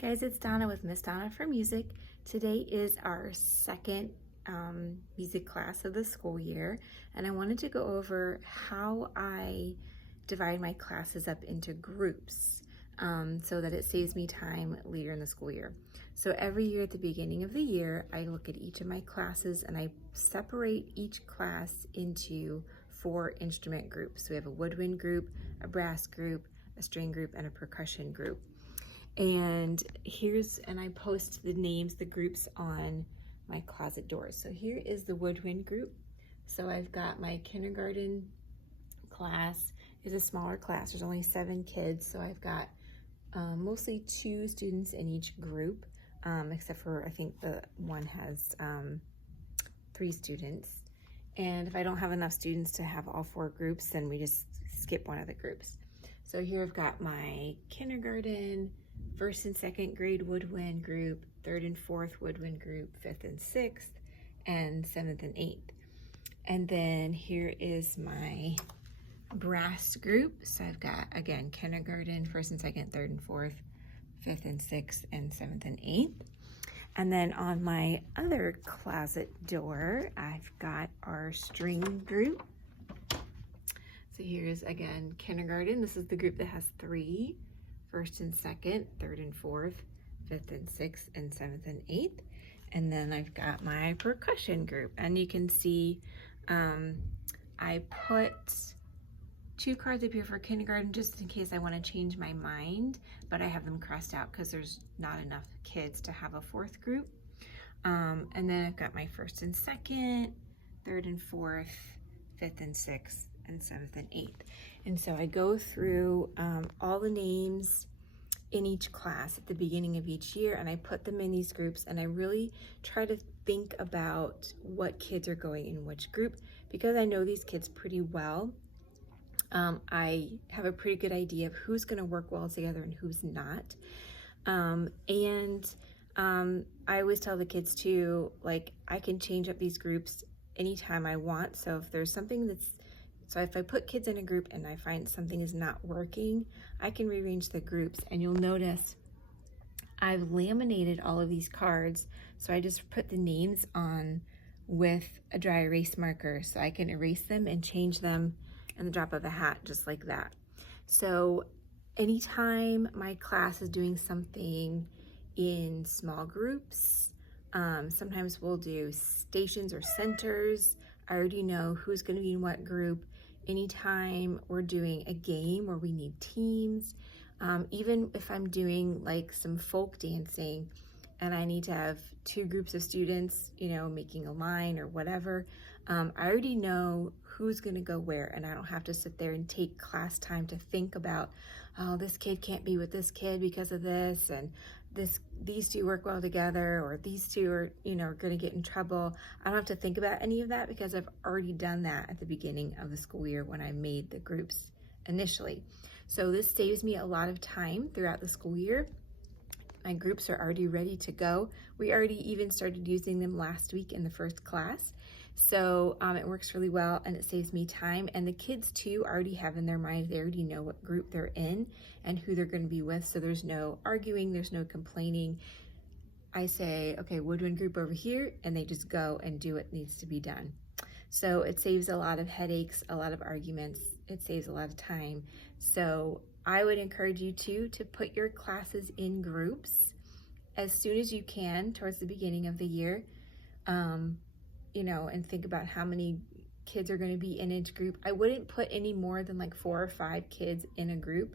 Guys, it's Donna with Miss Donna for Music. Today is our second music class of the school year, and I wanted to go over how I divide my classes up into groups so that it saves me time later in the school year. So every year at the beginning of the year, I look at each of my classes and I separate each class into 4 instrument groups. So we have a woodwind group, a brass group, a string group, and a percussion group. And I post the names, the groups on my closet doors. So here is the woodwind group. So I've got my kindergarten class is a smaller class. There's only 7 kids. So I've got mostly 2 students in each group, except for I think the one has 3 students. And if I don't have enough students to have all 4 groups, then we just skip one of the groups. So here I've got my kindergarten, 1st and 2nd grade woodwind group, 3rd and 4th woodwind group, 5th and 6th, and 7th and 8th. And then here is my brass group. So I've got, again, kindergarten, 1st and 2nd, 3rd and 4th, 5th and 6th, and 7th and 8th. And then on my other closet door, I've got our string group. So here's, again, kindergarten. This is the group that has 3. 1st and 2nd, 3rd and 4th, 5th and 6th, and 7th and 8th. And then I've got my percussion group. And you can see I put 2 cards up here for kindergarten just in case I want to change my mind, but I have them crossed out because there's not enough kids to have a 4th group. And then I've got my 1st and 2nd, 3rd and 4th, 5th and 6th, and 7th and 8th. And so I go through all the names in each class at the beginning of each year, and I put them in these groups, and I really try to think about what kids are going in which group. Because I know these kids pretty well, I have a pretty good idea of who's going to work well together and who's not. I always tell the kids too, like, I can change up these groups anytime I want. So if there's something so if I put kids in a group and I find something is not working, I can rearrange the groups. And you'll notice I've laminated all of these cards. So I just put the names on with a dry erase marker so I can erase them and change them in the drop of a hat, just like that. So anytime my class is doing something in small groups, sometimes we'll do stations or centers. I already know who's going to be in what group. Anytime we're doing a game where we need teams, even if I'm doing like some folk dancing and I need to have 2 groups of students, you know, making a line or whatever, I already know who's going to go where, and I don't have to sit there and take class time to think about, oh, this kid can't be with this kid because of this, and these 2 work well together, or these 2 are, you know, going to get in trouble. I don't have to think about any of that because I've already done that at the beginning of the school year when I made the groups initially. So this saves me a lot of time throughout the school year. My groups are already ready to go. We already even started using them last week in the 1st class. So it works really well, and it saves me time. And the kids too already have in their mind, they already know what group they're in and who they're going to be with. So there's no arguing, there's no complaining. I say, okay, woodwind group over here, and they just go and do what needs to be done. So it saves a lot of headaches, a lot of arguments. It saves a lot of time. So I would encourage you to put your classes in groups as soon as you can towards the beginning of the year. You know, and think about how many kids are going to be in each group. I wouldn't put any more than like 4 or 5 kids in a group.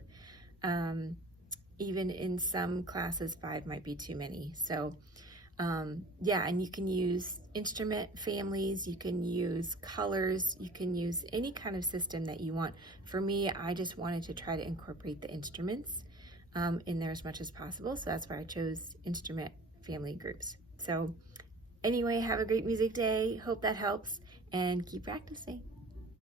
Even in some classes, 5 might be too many. So yeah, and you can use instrument families, you can use colors, you can use any kind of system that you want. For me, I just wanted to try to incorporate the instruments in there as much as possible. So that's why I chose instrument family groups. So anyway, have a great music day. Hope that helps, and keep practicing.